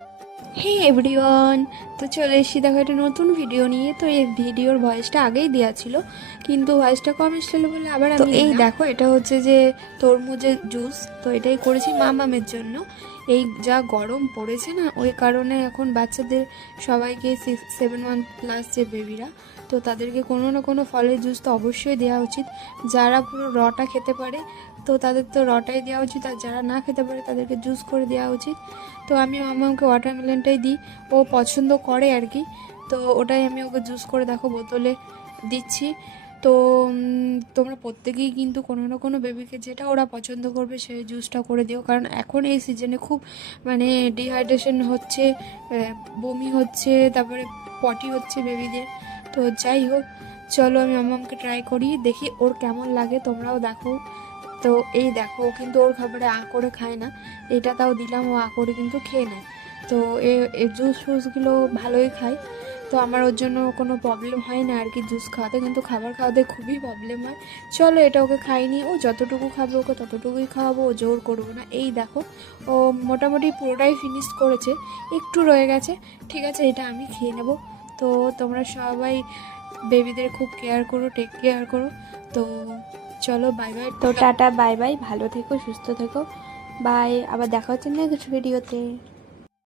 হে everyone, তো চলে এসেছি দেখো একটা নতুন ভিডিও নিয়ে। তো এই ভিডিওর ভয়েসটা আগেই দেওয়া ছিল, কিন্তু ভয়েসটা কম এসেছিল বলে আবার আমি এই দেখো এটা হচ্ছে যে তরমুজের জুস। তো এটাই করেছি মামামের জন্য। এই যা গরম পড়েছে না, ওই কারণে এখন বাচ্চাদের সবাইকে 6-7 মান্থ প্লাস যে বেবিরা, তো তাদেরকে কোনো না কোনো ফলের জুস তো অবশ্যই দেওয়া উচিত। যারা পুরো রটা খেতে পারে তো তাদের তো রটাই দেওয়া উচিত, আর যারা না খেতে পারে তাদেরকে জুস করে দেওয়া উচিত। তো আমি মামাকে ওয়াটারমেলনটাই দিই, ও পছন্দ করে আর কি। তো ওটাই আমি ওকে জুস করে দেখো বোতলে দিচ্ছি। তো তোমরা প্রত্যেকেই কিন্তু কোনো না কোনো বেবিকে যেটা ওরা পছন্দ করবে সেই জুসটা করে দিও, কারণ এখন এই সিজনে খুব মানে ডিহাইড্রেশন হচ্ছে, বমি হচ্ছে, তারপরে পটি হচ্ছে বেবিদের। তো যাই হোক, চলো আমি মামাকে ট্রাই করি, দেখি ওর কেমন লাগে, তোমরাও দেখো। তো এই দেখো, ও কিন্তু ওর খাবারে করে খায় না, এটা তাও দিলাম, ও করে কিন্তু খেয়ে নেয়। তো এই জুস ফুসগুলো ভালোই খায়। তো আমার ওর জন্য কোনো প্রবলেম হয় না আর কি জুস খাওয়াতে, কিন্তু খাবার খাওয়াতে খুবই প্রবলেম হয়। চলো এটা ওকে খাইনি, ও যতটুকু খাবে ওকে ততটুকুই খাওয়াবো, ও জোর করবো না। এই দেখো, ও মোটামুটি পুরোটাই ফিনিশ করেছে, একটু রয়ে গেছে। ঠিক আছে, এটা আমি খেয়ে নেব। তো তোমরা সবাই বেবিদের খুব কেয়ার করো, টেক কেয়ার করো। তো চলো, বাই বাই। তো টাটা, বাই বাই, ভালো থেকো, সুস্থ থেকো, বাই। আবার দেখা হচ্ছে নেক্সট ভিডিওতে।